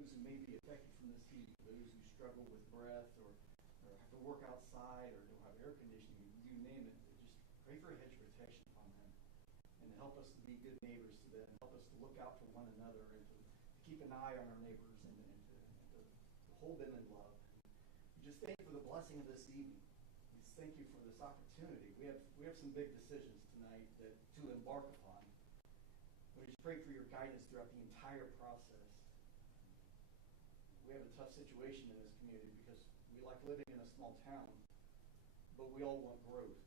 those who may be affected from this heat, those who struggle with breath or have to work outside or don't have air conditioning, you name it, just pray for a hedge of protection upon them and help us to be good neighbors to them, help us to look out for one another and to keep an eye on our neighbors and to hold them in love. We just thank you for the blessing of this evening. We just thank you for this opportunity. We have some big decisions tonight to embark upon. We just pray for your guidance throughout the entire process. We have a tough situation in this community because we like living in a small town, but we all want growth.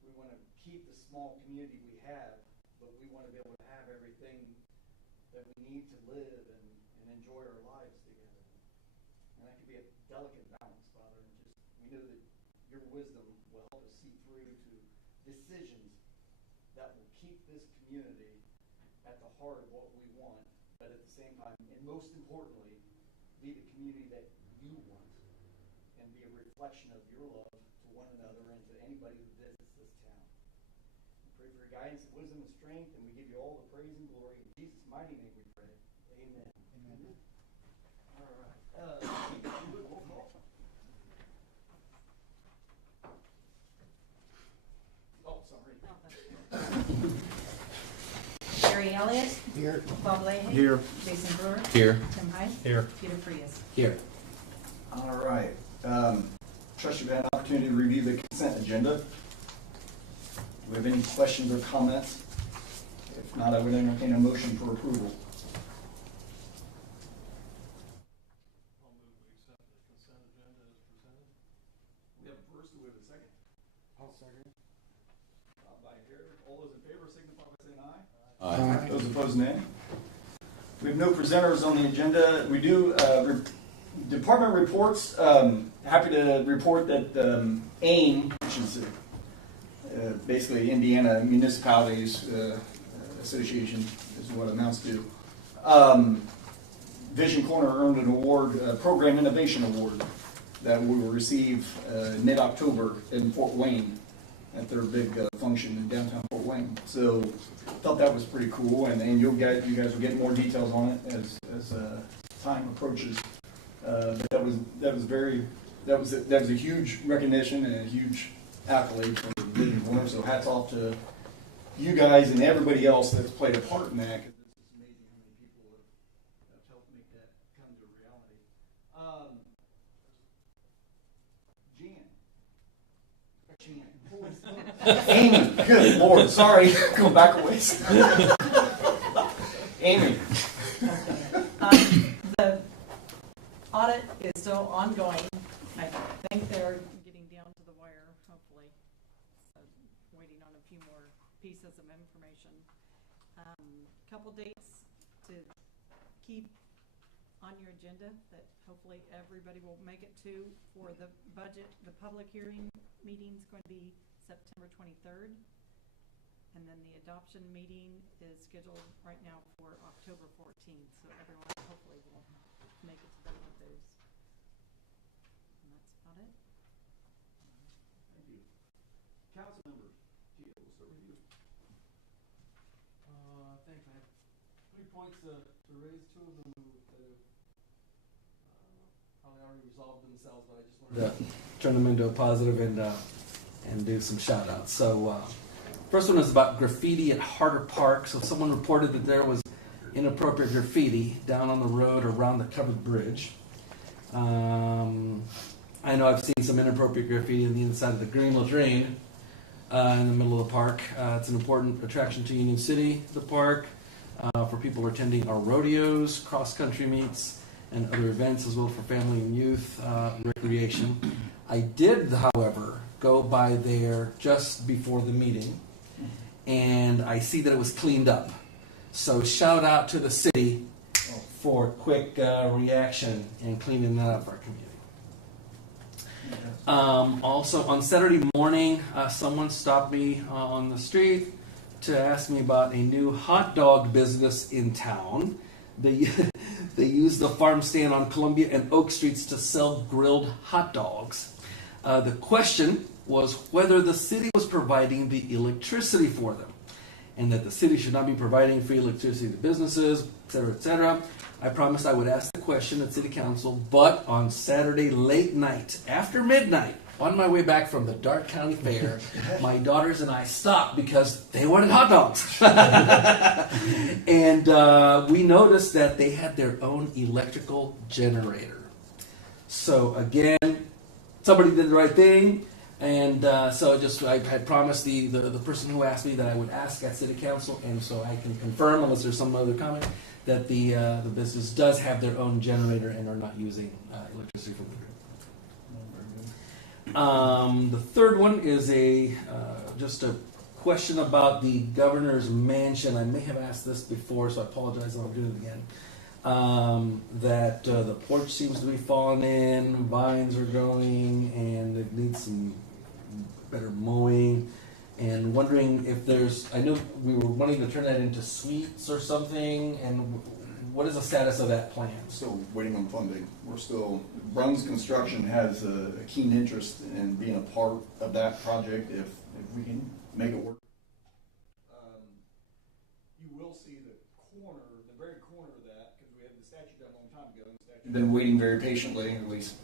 We want to keep the small community we have, but we want to be able to have everything that we need to live and enjoy our lives together. And that can be a delicate balance, Father. And just we know that your wisdom will help us see through to decisions that will keep this community at the heart of what we want, but at the same time, and most importantly, be the community that you want and be a reflection of your love to one another and to anybody who visits this town. We pray for your guidance and wisdom and strength, and we give you all the praise and glory. In Jesus' mighty name we pray. Amen. Amen. All right. Roll call. Oh, sorry. Gary Elliott. Here. Bob Leahy. Here. Jason Brewer. Here. Tim Hyde. Here. Peter Frias. Here. All right. Trust you've had an opportunity to review the consent agenda. Do we have any questions or comments? If not, I would entertain a motion for approval. I'll move we accept the consent agenda as presented. We have a first, do we have a second? I'll second. By here. All those in favor signify by saying aye. Aye. Those opposed, nay. We have no presenters on the agenda. We do department reports. Happy to report that AIM, which is basically Indiana Municipalities Association, is what it amounts to. Vision Corner earned an award, Program Innovation Award, that we will receive mid-October in Fort Wayne at their big function in downtown Fort Wayne. So thought that was pretty cool, and you guys will get more details on it as time approaches. But that was a huge recognition and a huge accolade from the Vision Corner. So hats off to you guys and everybody else that's played a part in that. Because it's amazing how many people have helped make that come to reality. Amy, good Lord, sorry, go back a ways. Amy. The audit is still ongoing. I think they're getting down to the wire, hopefully. So waiting on a few more pieces of information. Couple dates to keep on your agenda that hopefully everybody will make it to for the budget. The public hearing meeting is going to be September 23rd. And then the adoption meeting is scheduled right now for October 14th. So everyone hopefully will make it to both of those. And that's about it. Thank you. Council members, Tia, we'll start with you. Thanks. I have 3 points to raise. 2 of them probably already resolved themselves, but I just wanted to turn them into a positive and do some shout outs. So first one is about graffiti at Harder Park. So someone reported that there was inappropriate graffiti down on the road around the covered bridge. I know I've seen some inappropriate graffiti on the inside of the green latrine in the middle of the park. It's an important attraction to Union City, the park, for people attending our rodeos, cross-country meets, and other events, as well for family and youth recreation. I did, however, go by there just before the meeting, and I see that it was cleaned up. So shout out to the city for quick reaction and cleaning that up for our community. Also, on Saturday morning, someone stopped me on the street to ask me about a new hot dog business in town. They use the farm stand on Columbia and Oak Streets to sell grilled hot dogs. The question was whether the city was providing the electricity for them. and that the city should not be providing free electricity to businesses, et cetera, et cetera. I promised I would ask the question at City Council, but on Saturday late night, after midnight, on my way back from the Dark County Fair, my daughters and I stopped because they wanted hot dogs. And we noticed that they had their own electrical generator. So again, somebody did the right thing. And so I had promised the person who asked me that I would ask at City Council, and so I can confirm, unless there's some other comment, that the business does have their own generator and are not using electricity from the grid. The third one is just a question about the governor's mansion. I may have asked this before, so I apologize if I'm doing it again. That the porch seems to be falling in, vines are growing, and it needs some better mowing. And wondering if I know we were wanting to turn that into suites or something, and what is the status of that plan? Still waiting on funding. Bruns Construction has a keen interest in being a part of that project if we can make it work. You will see the very corner of that, because we had the statue done a long time ago. He's been waiting very patiently, or at least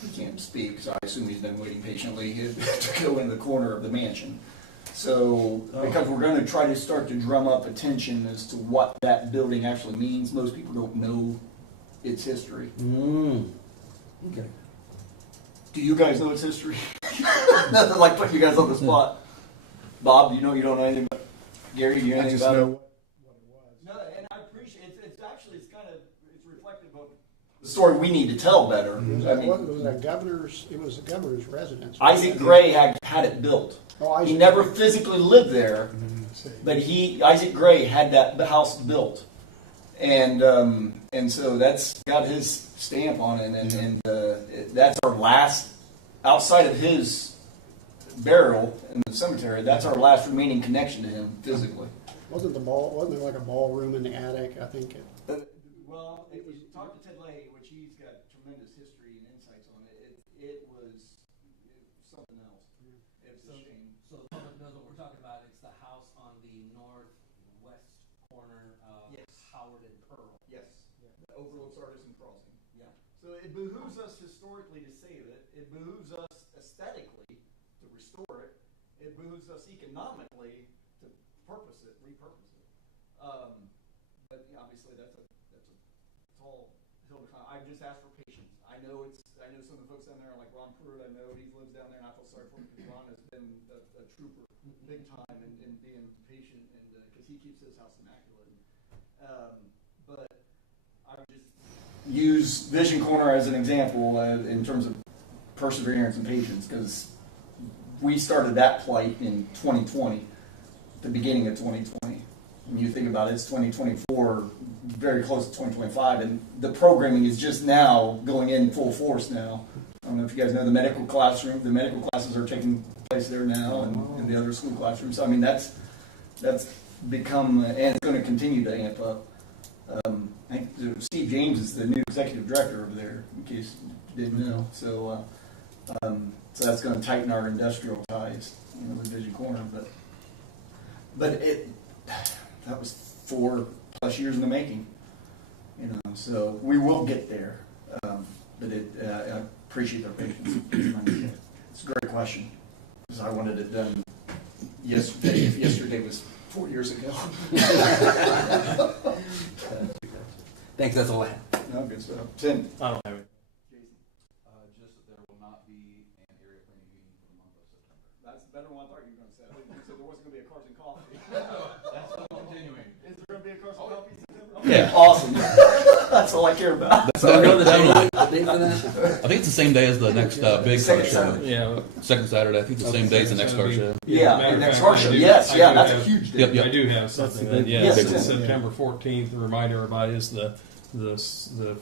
he can't speak, so I assume he's been waiting patiently to go in the corner of the mansion. So, because we're going to try to start to drum up attention as to what that building actually means. Most people don't know its history. Okay. Do you guys know its history? Nothing like putting you guys on the spot. Bob, you don't know anything about Gary, do you know anything about it? What it was. No, and I appreciate it. It's reflective of the story we need to tell better. It was the governor's residence. Isaac Gray had it built. Oh, he never physically lived there, but Isaac Gray had that house built, and so that's got his stamp on it, and that's our last, outside of his burial in the cemetery, that's our last remaining connection to him physically. Wasn't there like a ballroom in the attic? I think Well, if you talk to Ted Leahy, which he's got tremendous history and insights on it was something else. It's a shame. So the public knows what we're talking about. It's the house on the northwest corner of Howard and Pearl. Yes. Yeah. That overlooks Artisan Crossing. Yeah. So it behooves us historically to save it. It behooves us aesthetically to restore it. It behooves us economically to repurpose it. But obviously that's a tall hill to climb. I've just asked for patience. I know some of the folks down there, like Ron Pruitt, I know he lives down there, and I feel sorry for him because Ron has been a trooper big time in being patient, and because he keeps his house immaculate. But I would just use Vision Corner as an example in terms of perseverance and patience, because we started that plight in 2020, the beginning of 2020. When you think about it, it's 2024, very close to 2025, and the programming is just now going in full force now. I don't know if you guys know the medical classroom. The medical classes are taking place there now, and the other school classrooms. So, I mean, that's become, and it's going to continue to amp up. I think Steve James is the new executive director over there, in case you didn't know. So that's going to tighten our industrial ties, with Vision Corner. But that was 4+ years in the making, so we will get there. But I appreciate their patience. It's a great question, because I wanted it done yesterday. If yesterday was 4 years ago. Thanks, that's all I have. No, good stuff. Tim. I don't have it. Jason. Just that there will not be an area planning meeting for the month of September. That's better than what I thought you were going to say. I thought you said there wasn't going to be a Cars and Coffee. That's still continuing. Is there going to be a Cars and Coffee in September? Yeah. Awesome. That's all I care about. So I know the date for that? I think it's the same day as the next big car Second show. Saturday. Yeah. Second Saturday. I think it's the same day as the next car show. Yeah, Matter of next fact, car I show. do- Yes, I yeah, do that's a have- huge Yep, day. yep. I do have something. the big Yeah, Yes, it's Tim. September 14th. To remind everybody, is the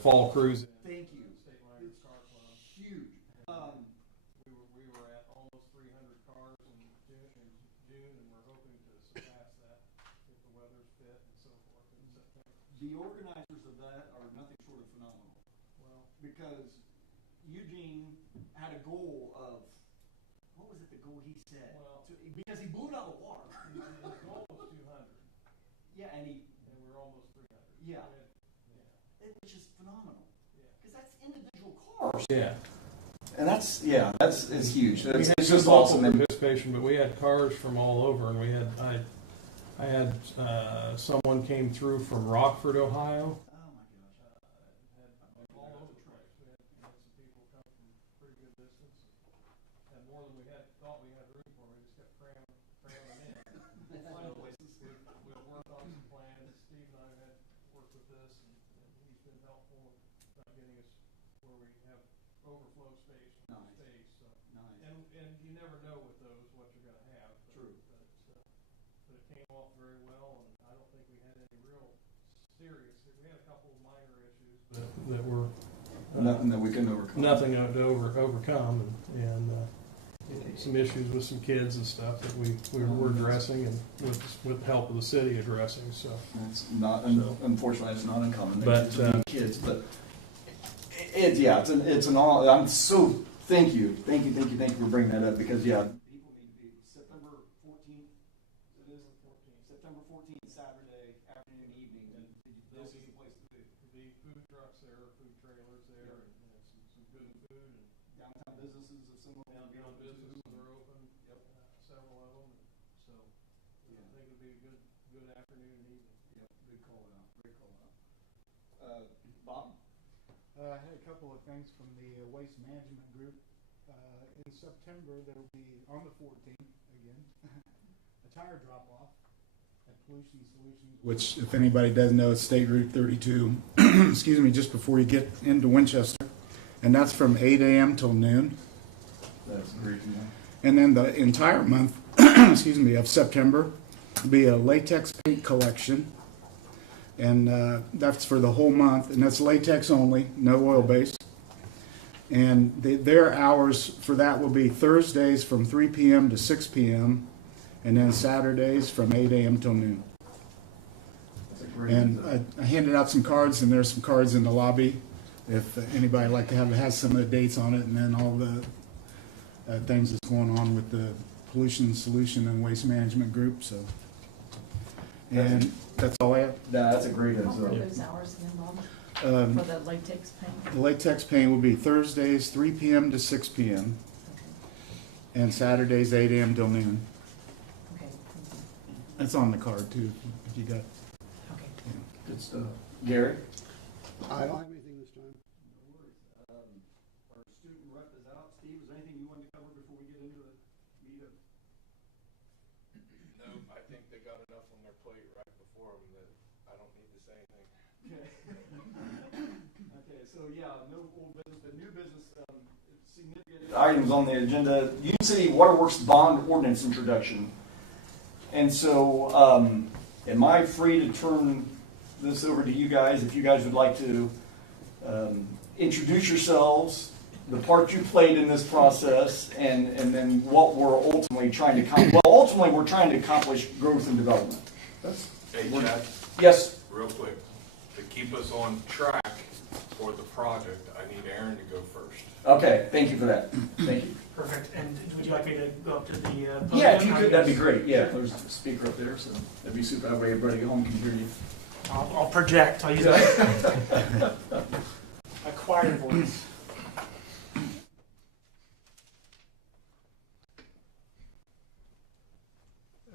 fall cruise. Thank you. State Line Car Club. Huge. We were at almost 300 cars in June, and we're hoping to surpass that if the weather's fit and so forth in September. The organizers of that are nothing short of phenomenal. Well, Because Eugene had a goal of, what was it the goal he said? Well- Because he blew it out of the water. his goal was 200. Yeah, and we're almost 300. Yeah. Yeah. which is phenomenal, Yeah. because that's individual cars. Yeah. And that's it's huge. We It's had just local awesome. And participation, but we had cars from all over, and I had someone came through from Rockford, Ohio. oh my gosh. Had all over the place. We had some people come from pretty good distance, and more than we thought we had room for. We just kept cramming in. Final places. We'll work on some plans. Steve and I had worked with this, and he's been helpful about getting us where we have overflow space. Nice. So. Nice. And you never know with those what you're going to have. True. But it came off very well, and I don't think we had any real serious. We had a couple of minor issues that were Nothing that we couldn't overcome. nothing to overcome, and some issues with some kids and stuff that we were addressing, and with the help of the city addressing. So It's not, unfortunately, it's not uncommon. But, Kids, but it's an all. I'm so thank you for bringing that up, because people need to be September 14th. It is 14th. September 14th, Saturday afternoon, evening. And this is the place to be. the food trucks there, food trailers there, and some good food, and Downtown businesses of similar. downtown businesses are open. Yep. Several of them. So I think it'll be a good afternoon and evening. Yep. Big call out. Great call out. Bob. I had a couple of things from the Waste Management Group. In September, there will be, on the 14th, again, a tire drop-off at Pollution Solutions, which, if anybody doesn't know, is State Route 32, excuse me, just before you get into Winchester. And that's from 8 a.m. till noon. That's great to know. And then the entire month, excuse me, of September will be a latex paint collection. And that's for the whole month, and that's latex only, no oil-based. And their hours for that will be Thursdays from 3 p.m. to 6 p.m., and then Saturdays from 8 a.m. till noon. That's a great. And I handed out some cards, and there's some cards in the lobby if anybody would like to have, it has some of the dates on it, and then all the things that's going on with the Pollution Solution and Waste Management Group. So, and that's all I have. That's a great What were answer. those hours again, Bob? For the latex paint? The latex paint will be Thursdays 3 p.m. to 6 p.m. and Saturdays 8 a.m. till noon. Okay. That's on the card too, if you got. Okay. Good stuff. Gary. I don't have anything this time. No worries. Our student rep is out. Steve, is there anything you wanted to cover before we get into the meat of? No, I think they got enough on their plate right before them that I don't need to say anything. Okay. Okay, so no old business, but new business, significant items on the agenda. Union City Waterworks Bond Ordinance Introduction. And so, am I free to turn this over to you guys, if you guys would like to introduce yourselves, the part you played in this process, and then what we're ultimately trying to accomplish. Well, ultimately, we're trying to accomplish growth and development. Hey, Chad, Yes. real quick, to keep us on track for the project, I need Aaron to go first. Okay, thank you for that. Thank you. Perfect. And would you like me to go up to the podium? Yeah, if you could, that'd be great. Yeah, there's a speaker up there, so that'd be super. That way everybody at home can hear you. I'll project. I'll use a choir voice.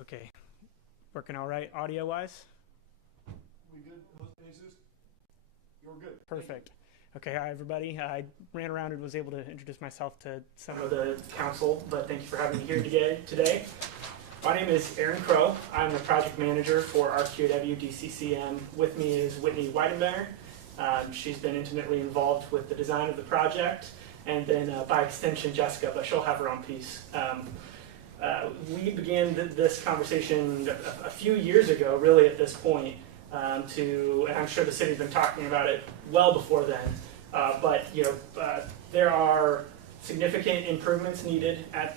Okay. Working all right audio-wise? We good, Jesus? You're good. Perfect. Okay, hi everybody. I ran around and was able to introduce myself to some of the council, but thank you for having me here today. My name is Aaron Crow. I'm the project manager for RQW DCCM. With me is Whitney Weidenberger. She's been intimately involved with the design of the project, and then by extension Jessica, but she'll have her own piece. We began this conversation a few years ago, really at this point, and I'm sure the city's been talking about it well before then, but there are significant improvements needed at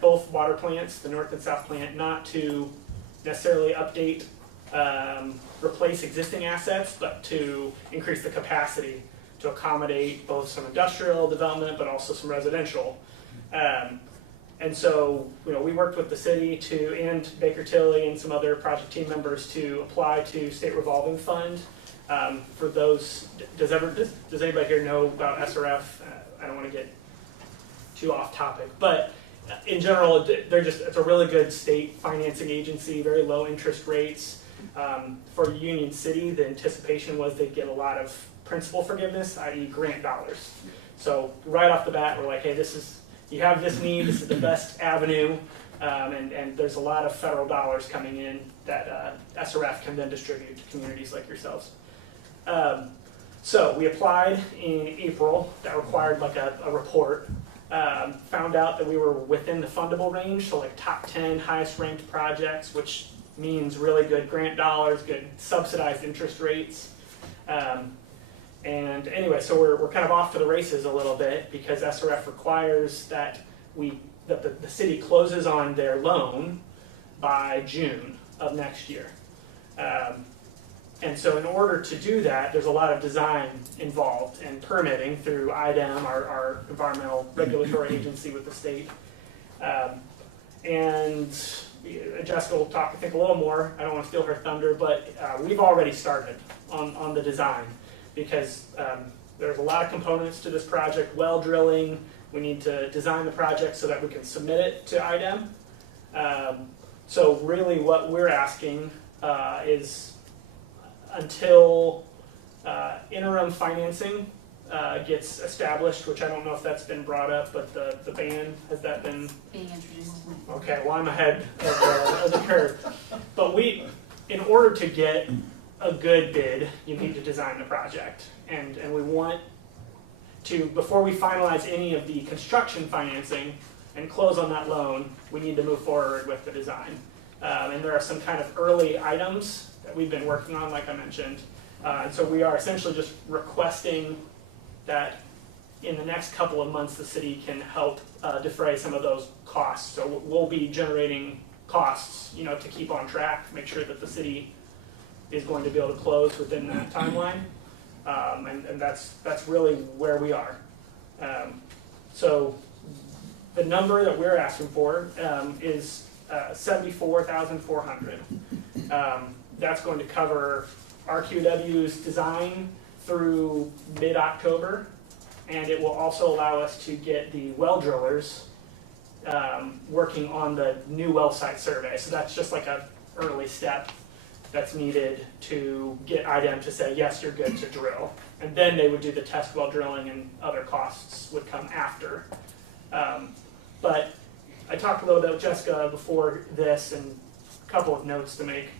both water plants, the north and south plant, not to necessarily update, replace existing assets, but to increase the capacity to accommodate both some industrial development, but also some residential. And so, we worked with the city and Baker Tilly and some other project team members to apply to state revolving fund. For those, does anybody here know about SRF? I don't want to get too off topic, but in general, it's a really good state financing agency, very low interest rates. For Union City, the anticipation was they'd get a lot of principal forgiveness, i.e. grant dollars. So right off the bat, we're like, hey, you have this need, this is the best avenue, and there's a lot of federal dollars coming in that SRF can then distribute to communities like yourselves. So we applied in April. That required like a report. Found out that we were within the fundable range, so like top 10 highest ranked projects, which means really good grant dollars, good subsidized interest rates. And anyway, so we're kind of off to the races a little bit because SRF requires that the city closes on their loan by June of next year. And so in order to do that, there's a lot of design involved and permitting through IDEM, our environmental regulatory agency with the state. And Jessica will talk, I think, a little more. I don't want to steal her thunder, but we've already started on the design because there's a lot of components to this project. Well drilling, we need to design the project so that we can submit it to IDEM. So really what we're asking is until interim financing gets established, which I don't know if that's been brought up, but the ban, has that been? Being introduced. Okay, well, I'm ahead of the curve. But in order to get a good bid, you need to design the project. And we want to, before we finalize any of the construction financing and close on that loan, we need to move forward with the design. And there are some kind of early items that we've been working on, like I mentioned. And so we are essentially just requesting that in the next couple of months the city can help defray some of those costs. So we'll be generating costs, to keep on track, make sure that the city is going to be able to close within that timeline. And that's really where we are. So the number that we're asking for is $74,400. That's going to cover RQW's design through mid-October, and it will also allow us to get the well drillers working on the new well site survey. So that's just like an early step that's needed to get IDEM to say, yes, you're good to drill. And then they would do the test well drilling, and other costs would come after. But I talked a little bit with Jessica before this, and a couple of notes to make.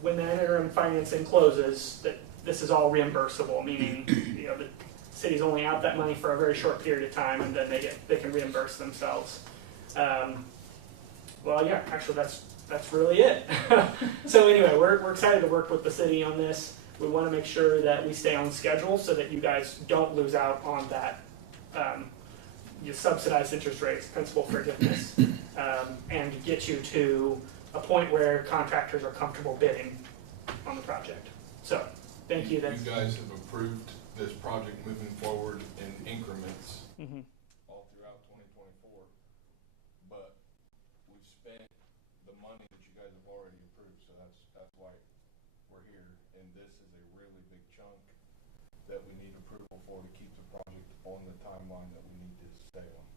When the interim financing closes, that this is all reimbursable, meaning the city's only out that money for a very short period of time, and then they can reimburse themselves. Well, yeah, actually that's really it. So anyway, we're excited to work with the city on this. We want to make sure that we stay on schedule so that you guys don't lose out on that subsidized interest rates, principal forgiveness, and get you to a point where contractors are comfortable bidding on the project. So, thank you. You guys have approved this project moving forward in increments all throughout 2024, but we've spent the money that you guys have already approved, so that's why we're here. And this is a really big chunk that we need approval for to keep the project on the timeline that we need to stay on.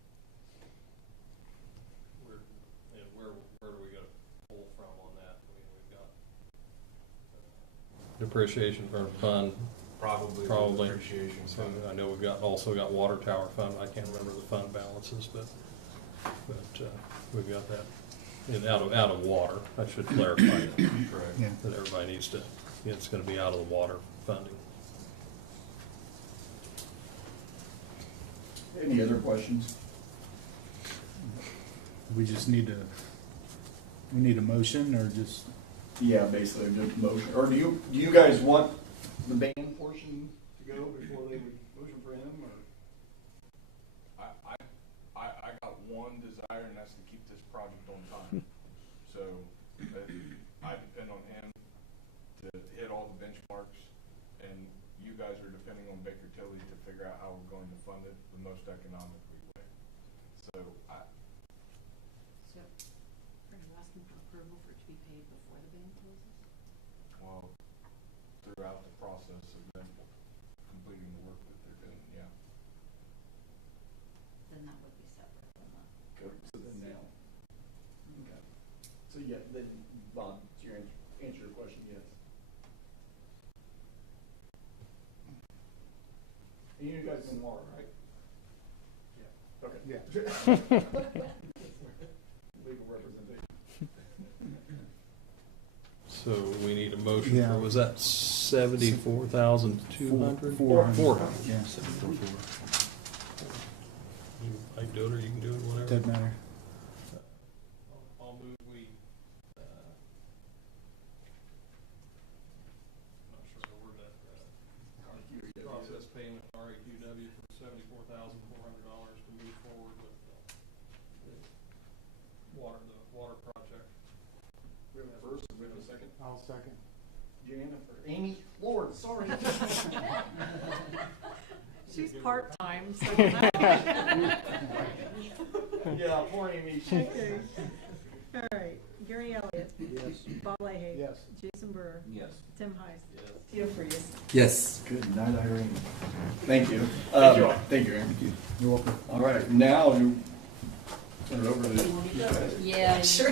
Where do we go? Pull from on that? I mean, we've got depreciation fund. Probably. Depreciation So fund. I know we've also got water tower fund. I can't remember the fund balances, but we've got that out of water. I should clarify that. Correct. Yeah. That everybody needs to. It's going to be out of the water funding. Any other questions? We just need a motion or just? Yeah, basically, just motion. Or do you guys want the ban portion to go before they would motion for him, or? I got one desire, and that's to keep this project on time. So I depend on him to hit all the benchmarks, and you guys are depending on Baker Tilly to figure out how we're going to fund it the most economically way. So throughout the process of them completing the work that they're doing, yeah. Then that would be separate from the. So then now, okay. So yeah, then, Bob, to answer your question, yes. And you guys in water, right? Yeah. Okay. Yeah. Legal representation. So we need a motion Yeah. for, was that 74,200? 400. 400. Yeah. 74. I can do it, or you can do it, whatever. Doesn't matter. I'll move we, I'm not sure the word that, process payment RAQW for $74,400 to move forward with the water project. We have a first, we have a second. I'll second. Jennifer, Amy, Lord, sorry. She's part-time, so. Yeah, poor Amy. Okay. All right, Gary Elliott. Yes. Bob Leahy. Yes. Jason Brewer. Yes. Tim Heiss. Yes. Tia Freeze. Yes. Good night, Irene. Thank you. Thank you all. Thank you, Aaron. You're welcome. All right, now you turn it over to you guys. Yeah, sure.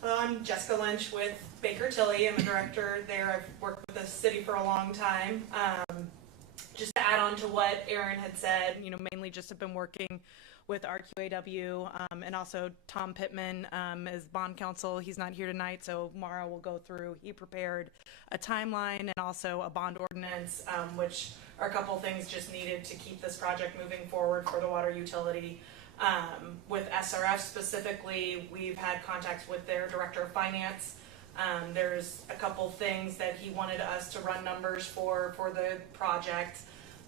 Hello, I'm Jessica Lynch with Baker Tilly. I'm a director there. I've worked with the city for a long time. Just to add on to what Aaron had said, mainly just have been working with RQAW and also Tom Pittman as bond counsel. He's not here tonight, so Mara will go through. He prepared a timeline and also a bond ordinance, which are a couple things just needed to keep this project moving forward for the water utility. With SRF specifically, we've had contacts with their director of finance. There's a couple things that he wanted us to run numbers for the project.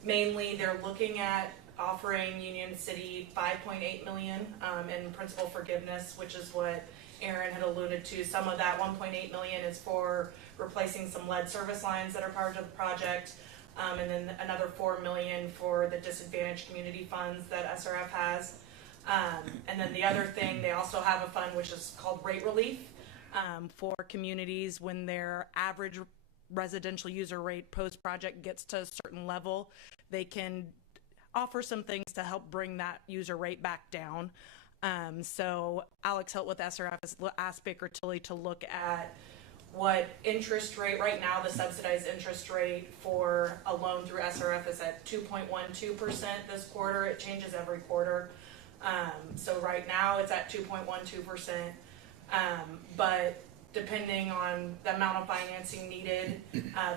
Mainly, they're looking at offering Union City $5.8 million in principal forgiveness, which is what Aaron had alluded to. Some of that $1.8 million is for replacing some lead service lines that are part of the project, and then another $4 million for the disadvantaged community funds that SRF has. And then the other thing, they also have a fund which is called rate relief for communities when their average residential user rate post-project gets to a certain level. They can offer some things to help bring that user rate back down. So Alex Hilt with SRF has asked Baker Tilly to look at what interest rate, right now the subsidized interest rate for a loan through SRF is at 2.12% this quarter. It changes every quarter. So right now it's at 2.12%, but depending on the amount of financing needed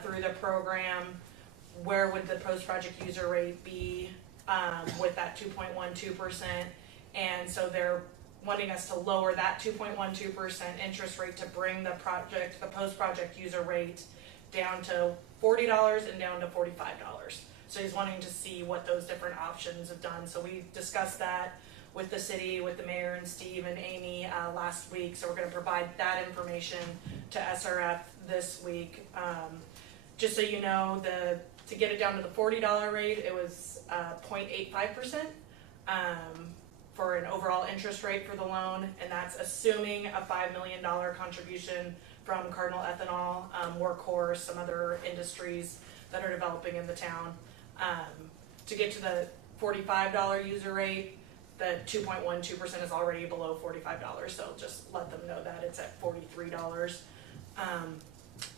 through the program, where would the post-project user rate be with that 2.12%? And so they're wanting us to lower that 2.12% interest rate to bring the post-project user rate down to $40 and down to $45. So he's wanting to see what those different options have done. So we discussed that with the city, with the mayor and Steve and Amy last week. So we're going to provide that information to SRF this week. Just so you know, to get it down to the $40 rate, it was 0.85% for an overall interest rate for the loan, and that's assuming a $5 million contribution from Cardinal Ethanol, Workhorse, some other industries that are developing in the town. To get to the $45 user rate, the 2.12% is already below $45, so just let them know that it's at $43.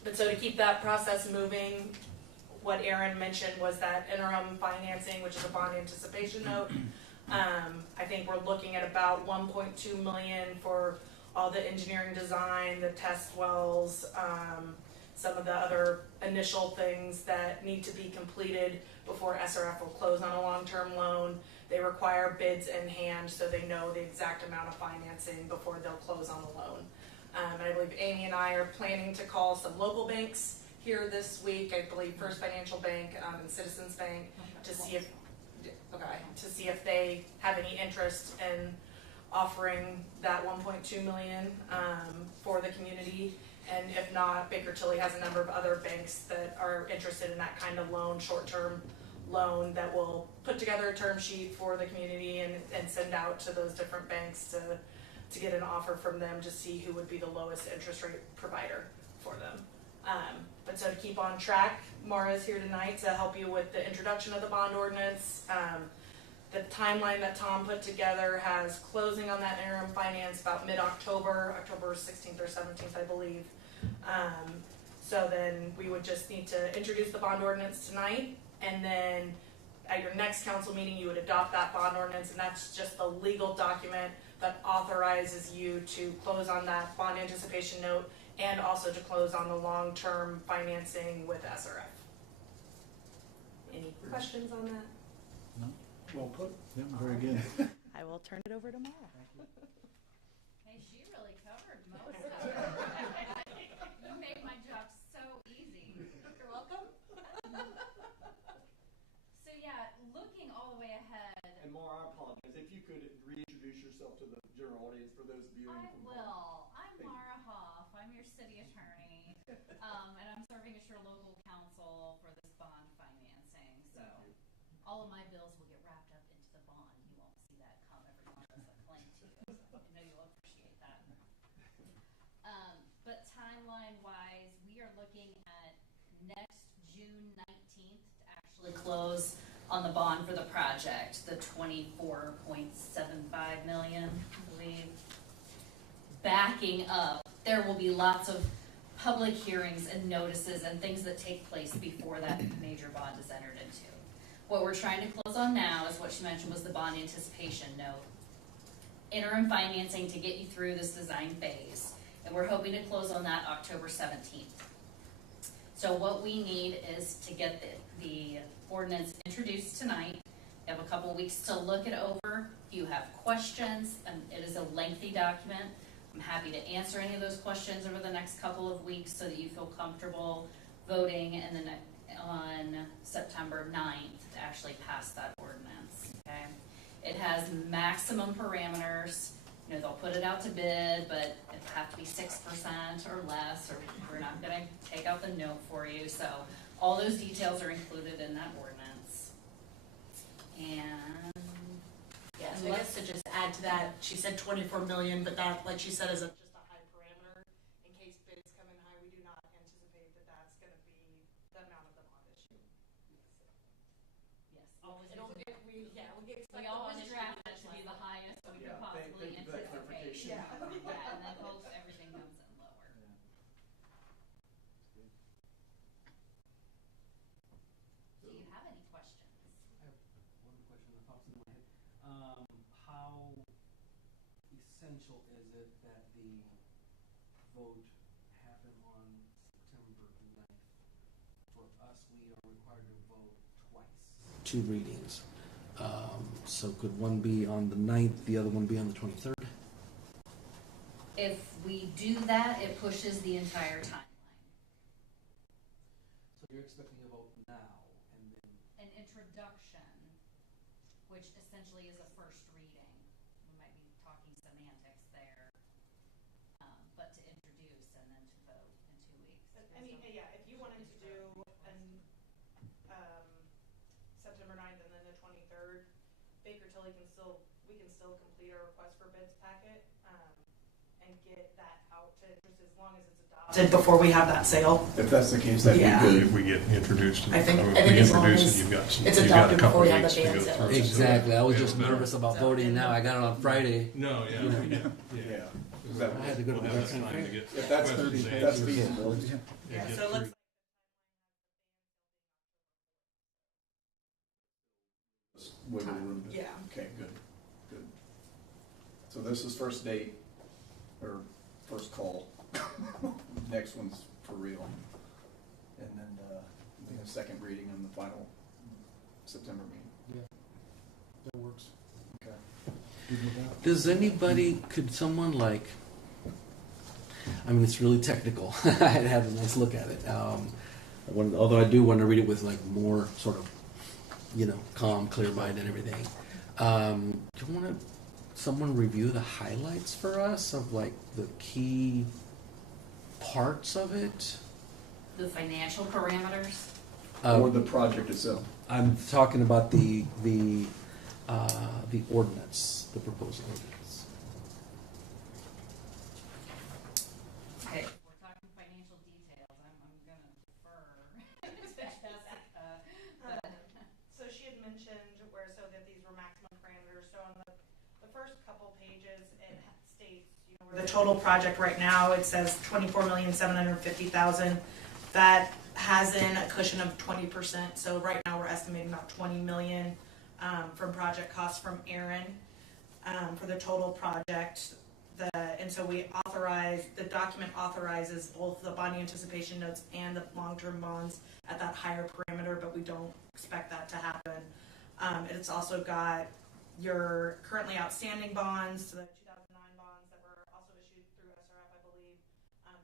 But so to keep that process moving, what Aaron mentioned was that interim financing, which is a bond anticipation note. I think we're looking at about $1.2 million for all the engineering design, the test wells, some of the other initial things that need to be completed before SRF will close on a long-term loan. They require bids in hand so they know the exact amount of financing before they'll close on the loan. And I believe Amy and I are planning to call some local banks here this week. I believe First Financial Bank and Citizens Bank to see if they have any interest in offering that $1.2 million for the community. And if not, Baker Tilly has a number of other banks that are interested in that kind of loan, short-term loan that we'll put together a term sheet for the community and send out to those different banks to get an offer from them to see who would be the lowest interest rate provider for them. But so to keep on track, Mara's here tonight to help you with the introduction of the bond ordinance. The timeline that Tom put together has closing on that interim finance about mid-October, October 16th or 17th, I believe. So then we would just need to introduce the bond ordinance tonight, and then at your next council meeting, you would adopt that bond ordinance, and that's just the legal document that authorizes you to close on that bond anticipation note and also to close on the long-term financing with SRF. Any questions on that? No? Well put. Yeah, very good. I will turn it over to Mara. Hey, she really covered most of it. You made my job so easy. You're welcome. So yeah, looking all the way ahead. And Mara, I apologize, if you could reintroduce yourself to the general audience for those viewing I from home. will. I'm Thank you. Mara Hoff. I'm your city attorney, and I'm serving as your local counsel for this bond financing. So all of my bills will get wrapped up into the bond. You won't see that come every month as a claim to you. So I know you'll appreciate that. But timeline-wise, we are looking at next June 19th to actually close on the bond for the project, the 24.75 million, I believe. Backing up, there will be lots of public hearings and notices and things that take place before that major bond is entered into. What we're trying to close on now is what she mentioned was the bond anticipation note. Interim financing to get you through this design phase. And we're hoping to close on that October 17th. So what we need is to get the ordinance introduced tonight. You have a couple weeks to look it over. If you have questions, and it is a lengthy document, I'm happy to answer any of those questions over the next couple of weeks so that you feel comfortable voting and then on September 9th to actually pass that ordinance, okay? It has maximum parameters. You know, they'll put it out to bid, but it have to be 6% or less, or we're not gonna take out the note for you. So all those details are included in that ordinance. And Yes, And I let's- guess to just add to that, she said 24 million, but that, like she said, is just a high parameter. In case bids come in high, we do not anticipate that that's going to be the amount of the bond issue. yes, always It'll, use it. we expect We the bond always issue draft be that to much be less the than highest we Yeah, could possibly thank you for that anticipate. clarification. Yeah, and then hope everything comes in lower. Do you have any questions? I have one question that pops into my head. How essential is it that the vote happen on September 9th? For us, we are required to vote twice. 2 readings. So could one be on the 9th, the other one be on the 23rd? If we do that, it pushes the entire timeline. So you're expecting a vote now, and then An introduction, which essentially is a first reading. We might be talking semantics there, but to introduce and then to vote in 2 weeks. I mean, yeah, if you wanted to do an, September 9th and then the 23rd, Baker Tilly we can still complete our request for bids packet, and get that out to interest as long as it's adopted before we have that sale. If that's the case, that'd Yeah. be good. If we get introduced, I think- if I think we as long introduce as it, you've got some, it's you've got a adopted couple before we have weeks the to go ban sale. through. exactly. I was just Yeah. nervous about So, voting and now. the- I got it on Friday. No, yeah, You know. yeah. Yeah. I had to go to We'll the have bathroom. time to get If that's questions 30, that's answered. feasible. Yeah, get so it looks through. Wiggle room. Yeah. Okay, good, good. So this is first date, or first call. Next one's for real. And then, the second reading and the final September meeting. That works. Okay. Good with that? Does anybody, could someone like, I mean, it's really technical. I'd have a nice look at it. Although I do want to read it with like more sort of, calm, clear mind and everything. Do you want someone review the highlights for us of like the key parts of it? The financial parameters. or the project itself? I'm talking about the ordinance, the proposed ordinance. Okay, if we're talking financial details, I'm gonna defer to Jessica. So she had mentioned that these were maximum parameters. So on the first couple pages, it states, where the total project right now, it says 24,750,000. That has in a cushion of 20%. So right now we're estimating about 20 million from project costs from Aaron for the total project. And so the document authorizes both the bond anticipation notes and the long-term bonds at that higher parameter, but we don't expect that to happen. It's also got your currently outstanding bonds, the 2009 bonds that were also issued through SRF, I believe,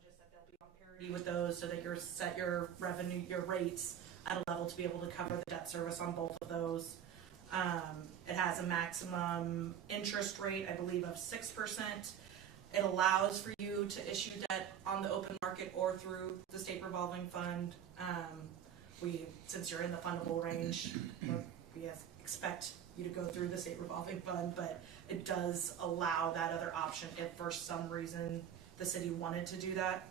just that they'll be on parity with those so that you're set your revenue, your rates at a level to be able to cover the debt service on both of those. It has a maximum interest rate, I believe, of 6%. It allows for you to issue debt on the open market or through the state revolving fund. Since you're in the fundable range, we expect you to go through the state revolving fund, but it does allow that other option if for some reason the city wanted to do that.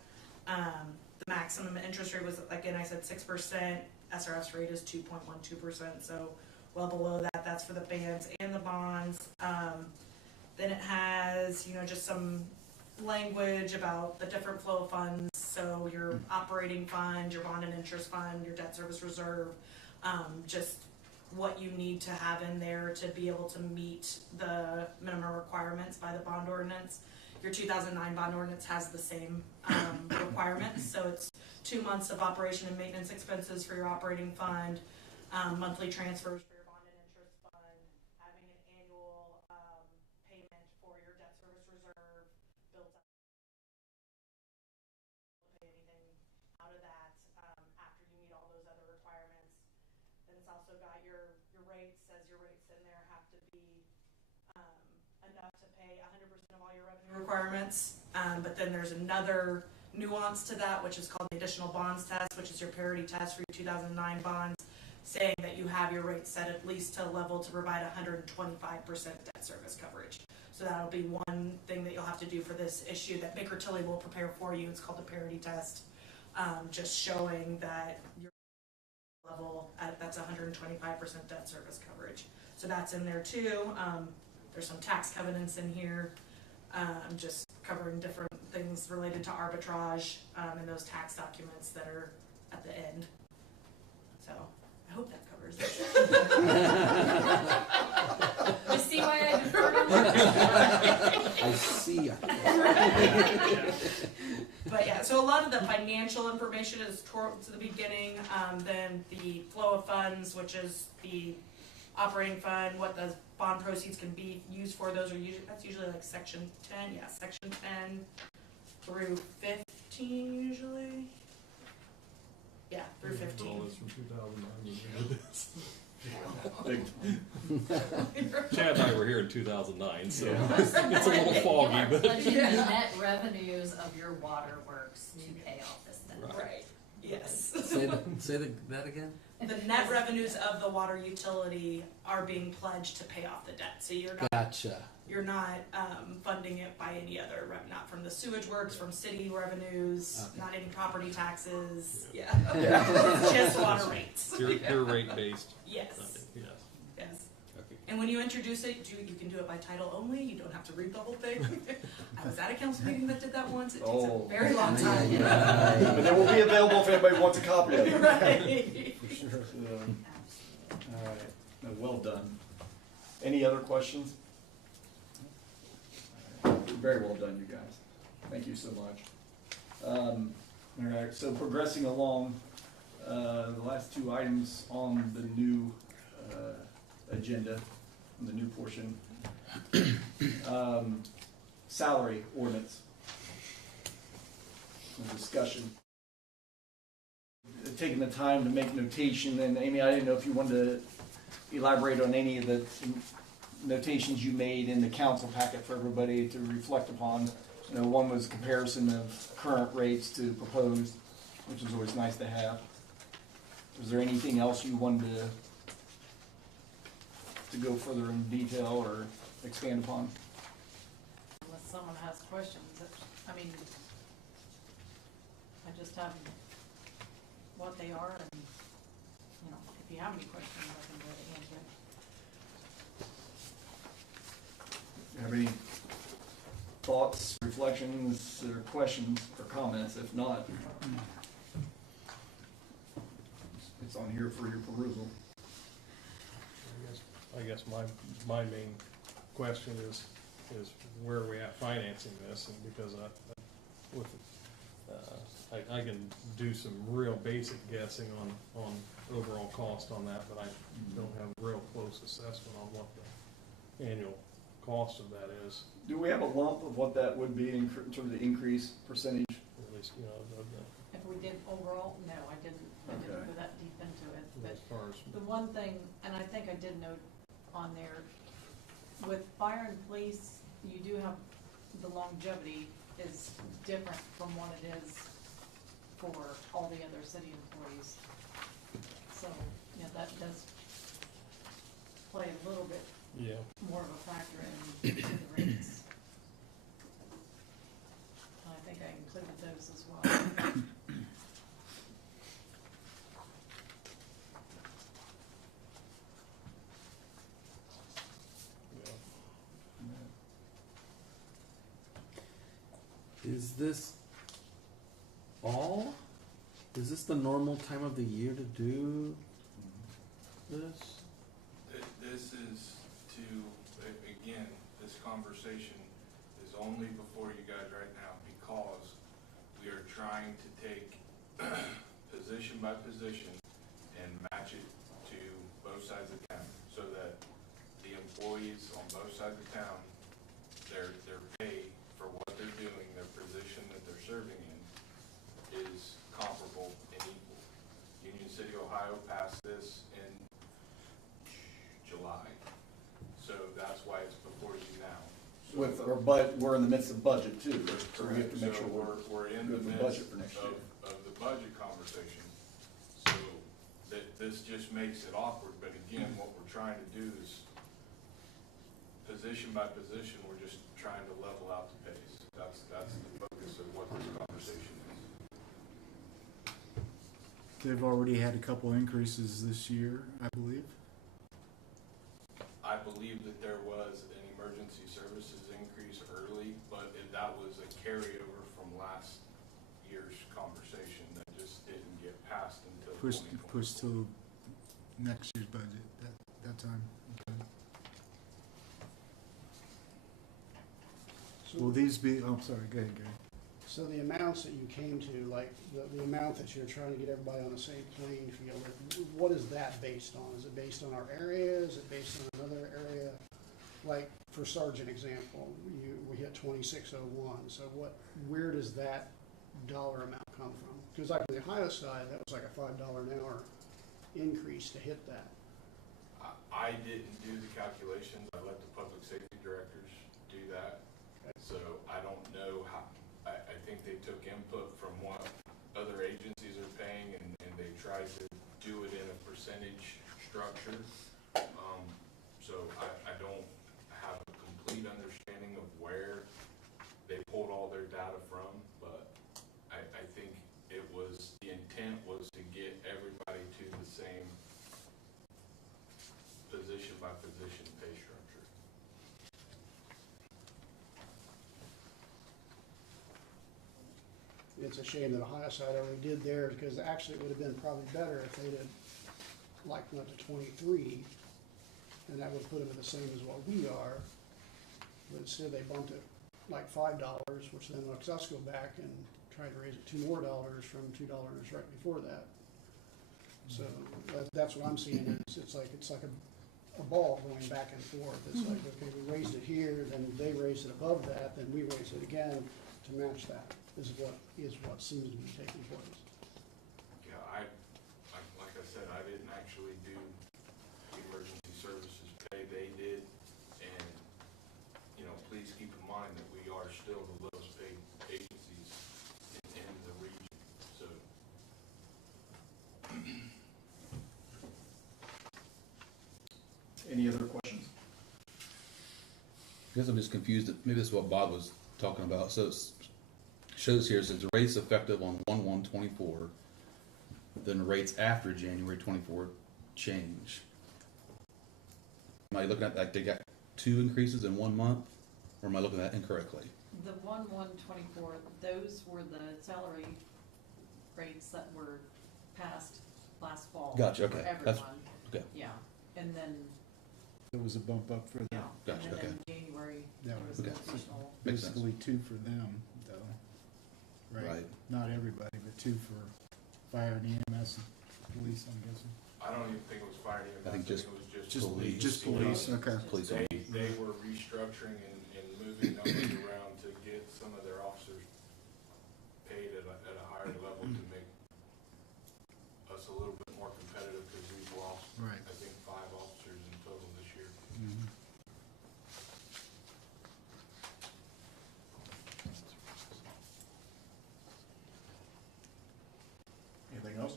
The maximum interest rate was, again, I said 6%. SRF's rate is 2.12%, so well below that. That's for the bands and the bonds. Then it has, just some language about the different flow of funds. So your operating fund, your bond and interest fund, your debt service reserve, just what you need to have in there to be able to meet the minimum requirements by the bond ordinance. Your 2009 bond ordinance has the same requirements. So it's 2 months of operation and maintenance expenses for your operating fund, monthly transfers for your bond and interest fund, having an annual payment for your debt service reserve built up. Pay anything out of that after you meet all those other requirements. Then it's also got your rates, says your rates in there have to be enough to pay 100% of all your revenue requirements. But then there's another nuance to that, which is called the additional bonds test, which is your parity test for your 2009 bonds, saying that you have your rates set at least to a level to provide 125% debt service coverage. So that'll be one thing that you'll have to do for this issue that Baker Tilly will prepare for you. It's called the parity test, just showing that your level that's 125% debt service coverage. So that's in there too. There's some tax covenants in here, just covering different things related to arbitrage and those tax documents that are at the end. So I hope that covers it. You see why I deferred I see. But yeah, so a lot of the financial information is towards the beginning. Then the flow of funds, which is the operating fund, what the bond proceeds can be used for. That's usually like section 10. Yeah, section 10 through 15 usually. Yeah, through 15. All this from 2009. Big Chad and I were here in 2009, so Yeah. it's a little foggy, You are but pledging the net revenues of your waterworks to pay off this debt. Right. Yes. Say that again. The net revenues of the water utility are being pledged to pay off the debt. So you're not Gotcha. funding it by any other not from the sewage works, from city revenues, not any property taxes. Yeah. Just water rates. pure rate based. Yes. funding, yes. Yes. Okay. And when you introduce it, you can do it by title only. You don't have to read the whole thing. I was at a council meeting that did that once. It takes a very long time. But they will be available if anybody wants a copy of it. Right. For sure. All right. No, well done. Any other questions? All right. Very well done, you guys. Thank you so much. All right. So progressing along, the last two items on the new agenda, the new portion. Salary ordinance. Some discussion. Taking the time to make notation, and Amy, I didn't know if you wanted to elaborate on any of the notations you made in the council packet for everybody to reflect upon. You know, one was comparison of current rates to proposed, which is always nice to have. is there anything else you wanted to go further in detail or expand upon? Unless someone has questions, I mean, I just have what they are, and, you know, if you have any questions, I can go ahead and answer it. Have any thoughts, reflections, or questions, or comments? If not, it's on here for your perusal. I guess my main question is where are we at financing this? And because I can do some real basic guessing on overall cost on that, but I don't have a real close assessment on what the annual cost of that is. Do we have a lump of what that would be in terms of the increase percentage? At least, you know, If we did overall, no, I didn't Okay. go that deep into it, but as far as the one thing, and I think I did note on there, with fire and police, you do have, the longevity is different from what it is for all the other city employees. So, yeah, that does play a little bit more of a factor in the rates. I think I included those as well. Is this all? Is this the normal time of the year to do this? This is to, again, this conversation is only before you guys right now because we are trying to take position by position and match it to both sides of town so that the employees on both sides of town, their pay for what they're doing, their position that they're serving in is comparable and equal. Union City, Ohio passed this in July, so that's why it's before you now. So But we're in the midst of budget too, so we have to make sure we're in the good midst budget for next year. of the budget conversation. So this just makes it awkward, but again, what we're trying to do is position by position, we're just trying to level out the pace. That's the focus of what this conversation is. They've already had a couple increases this year, I believe. I believe that there was an emergency services increase early, but that was a carryover from last year's conversation that just didn't get passed until Pushed to next year's budget that time. Okay. Will these be, oh, I'm sorry, go ahead, Gary. So the amounts that you came to, like the amount that you're trying to get everybody on the same playing field, what is that based on? Is it based on our area? Is it based on another area? Like for Sergeant example, we hit 2601. So where does that dollar amount come from? Because like on the Ohio side, that was like a $5 an hour increase to hit that. I didn't do the calculations. I let the public safety directors do that. So I don't know how, I think they took input from what other agencies are paying and they tried to do it in a percentage structure. So I don't have a complete understanding of where they pulled all their data from, but I think the intent was to get everybody to the same position by position pay structure. It's a shame that Ohio side already did theirs, because actually it would have been probably better if they'd have like went to 23, and that would put them in the same as what we are. But instead they bumped it like $5, which then lets us go back and try to raise it $2 more from $2 right before that. So that's what I'm seeing. It's like a ball going back and forth. It's like, okay, we raised it here, then they raised it above that, then we raised it again to match that. Is what seems to be taking place. Yeah, like I said, I didn't actually do emergency services pay. They did, and please keep in mind that we are still the lowest paid agencies in the region. So I guess I'm just confused. Maybe this is what Bob was talking about. So it shows here, it says rates effective on 1/1/24, then rates after January 24 change. Am I looking at like they got 2 increases in 1 month, or am I looking at that incorrectly? The 1/1/24, those were the salary rates that were passed last fall. Gotcha, For okay. everyone. Okay. Yeah, and then, It was a bump up for yeah, them. Gotcha, and then okay. in January, That there was was an okay. additional. Makes sense. Basically 2 for them, though. Right. Not everybody, but 2 for fire and EMS and police, I'm guessing. I don't even think it was fire and EMS. I think just it was police. Just police, okay. Police. They were restructuring and moving numbers around to get some of their officers paid at a higher level to make us a little bit more competitive, because we've lost, Right. I think, 5 officers in total this year. Mhm. Anything else?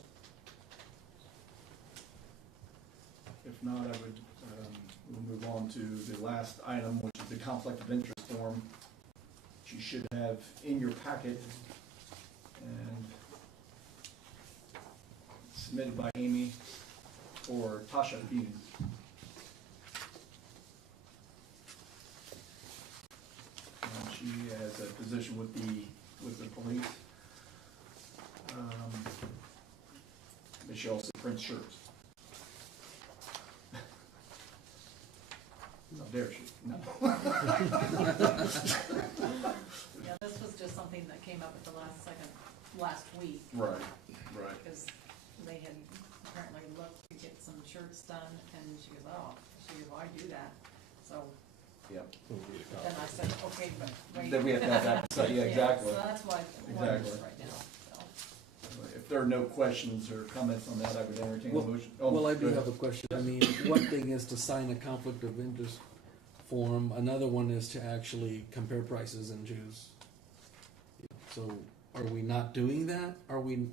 If not, I would, we'll move on to the last item, which is the conflict of interest form, which you should have in your packet, and submitted by Amy or Tasha Bean. And she has a position with the police. But she also prints shirts. How dare she? No. Yeah, this was just something that came up at the last week, Right, right. because they had apparently looked to get some shirts done, and she goes, oh, well, I do that, so. Yep. Then I said, okay, but wait. Then we have to have that, so, yeah, exactly. So that's why it's Exactly. right now, so. If there are no questions or comments on that, I would entertain a Well, motion. well, I go do ahead. have a question. I mean, one thing is to sign a conflict of interest form. Another one is to actually compare prices and choose. So, are we not doing that? Are we?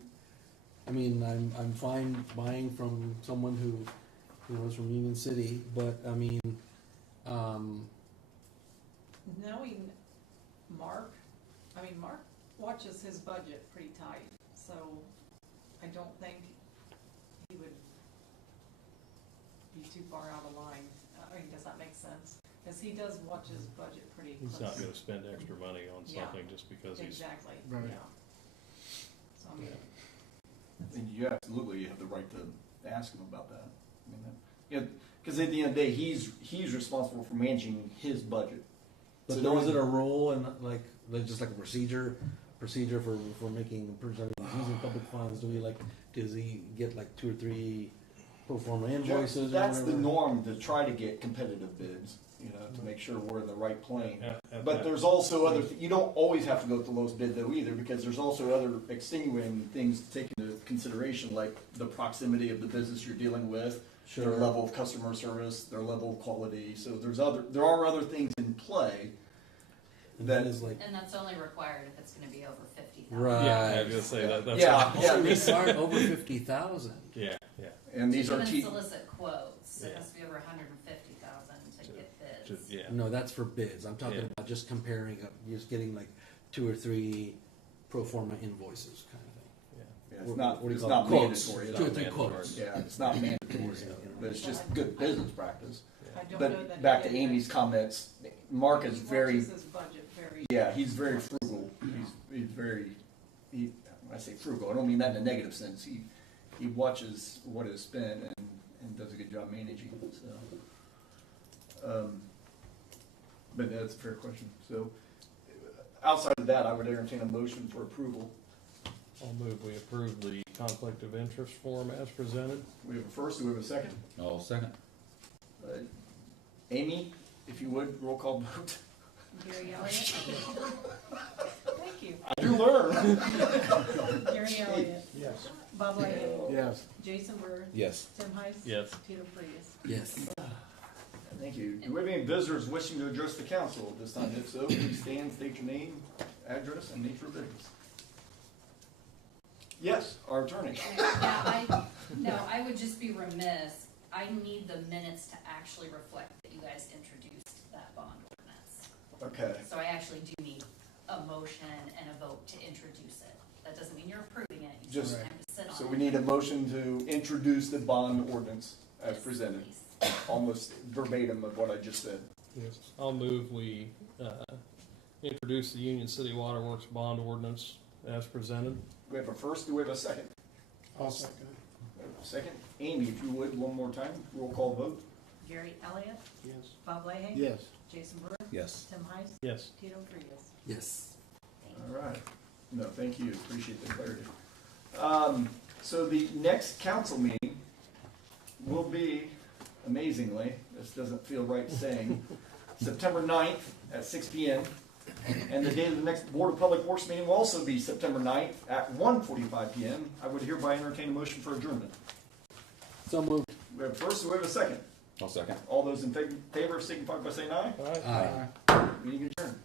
I mean, I'm fine buying from someone who was from Union City, but I mean, Knowing Mark watches his budget pretty tight, so I don't think he would be too far out of line. I mean, does that make sense? Because he does watch his budget pretty close. He's not gonna spend extra money on Yeah. something just because he's. Exactly, Right. yeah. So, I mean, And you absolutely have the right to ask him about that. I mean, yeah, because at the end of the day, he's responsible for managing his budget. but So there knowing- is it a rule and like just like a procedure for making using public funds? Do we like? Does he get like 2 or 3 pro forma invoices? That's or the whatever? norm, to try to get competitive bids, to make sure we're in the right plane. at But that- there's also other, you don't always have to go with the lowest bid though either, because there's also other extenuating things to take into consideration, like the proximity of the business you're dealing with, their Sure. level of customer service, their level of quality. So there are other things in play. And that that is like And that's only required if it's gonna be over 50,000. right. Yeah, I was gonna say that. That's Yeah. These are over 50,000. Yeah, yeah. And these are Even solicit quotes, it Yeah. has to be over 150,000 to get bids. Just, yeah. No, that's for bids. I'm talking Yeah. about just comparing, just getting like 2 or 3 pro forma invoices kind of thing. Yeah, What- it's not, what do you it's call not it? Quotes. mandatory. 2 or 3 mandatory. quotes. Yeah, it's not mandatory, but it's just good business practice. I don't know But that. back he to did Amy's that. comments, Mark He is very, watches his budget very. yeah, he's very frugal. He's very, when I say frugal, I don't mean that in a negative sense. He watches what is spent and does a good job managing it, so. But that's a fair question. So, outside of that, I would entertain a motion for approval. I'll move we approve the conflict of interest form as presented. We have a first, do we have a second? Oh, second. Amy, if you would, roll call vote. Gary Elliott. Thank you. I do learn. Gary Elliott. Yes. Bob Leahy. Yes. Jason Burr. Yes. Tim Heiss. Yes. Peter Frias. Yes. Thank you. Do we have any visitors wishing to address the council at this time? If so, please stand, state your name, address, and nature of business. Yes, our attorney. No, I would just be remiss, I need the minutes to actually reflect that you guys introduced that bond ordinance. Okay. So I actually do need a motion and a vote to introduce it. That doesn't mean you're approving it, you Just- just have to sit on it. So we need a motion to introduce the bond ordinance as presented, Please. almost verbatim of what I just said. Yes. I'll move we introduce the Union City Waterworks bond ordinance as presented. We have a first, do we have a second? I'll second. Second, Amy, if you would, one more time, roll call vote. Gary Elliott, Yes. Bob Leahy. Yes. Jason Brewer, Yes. Tim Heiss, Yes. Tito Rodriguez. Yes. All right. No, thank you. Appreciate the clarity. So the next council meeting will be, amazingly, this doesn't feel right saying, September 9th at 6 p.m. And the date of the next Board of Public Works meeting will also be September 9th at 1:45 p.m. I would hereby entertain a motion for adjournment. So moved. We have a first, do we have a second? I'll second. All those in favor signify by saying aye. All right. Aye. Meeting adjourned.